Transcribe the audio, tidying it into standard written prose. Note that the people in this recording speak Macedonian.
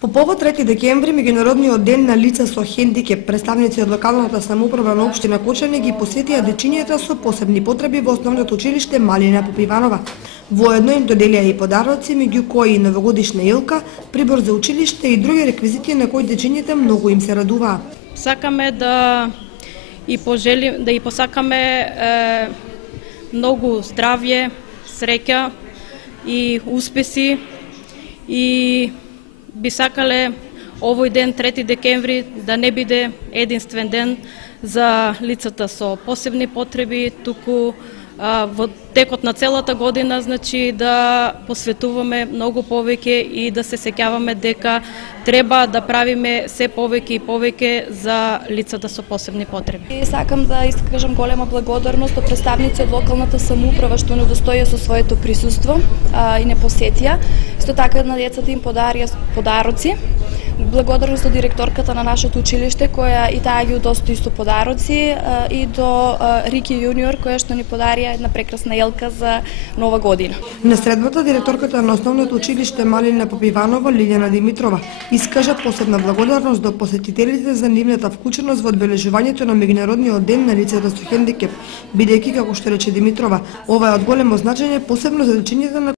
По повод 3 декември, меѓународниот ден на лица со хендикеп, представници од локалната самоуправа на општина Кочани ги посетија дечињата со посебни потреби во основното училиште Малина Попиванова. Воедно им доделија и подароци, меѓу кои и новогодишна елка, прибор за училиште и други реквизити на кои дечињата многу им се радуваа. Сакаме да и посакаме многу здравје, среќа и успеси и би сакале овој ден, 3 декември, да не биде единствен ден за лицата со посебни потреби, туку во текот на целата година, значи да посветуваме многу повеќе и да се сеќаваме дека треба да правиме се повеќе и повеќе за лицата со посебни потреби. И сакам да искажам голема благодарност до представници од локалната самоуправа што не достоја со своето присуство и не посетија. Исто така на децата им подарија подароци. Благодарност до директорката на нашето училиште која и таа ги удостои со подароци и до Рики јуниор која што ни подарија една прекрасна елка за нова година. На средбата директорката на основното училиште Малина Попиванова Лилјана Димитрова искажа посебна благодарност до посетителите за нивната вклученост во одбележувањето на меѓународниот ден на лицата со хендикеп, бидејќи како што рече Димитрова, ова е од големо значење посебно за дечињата на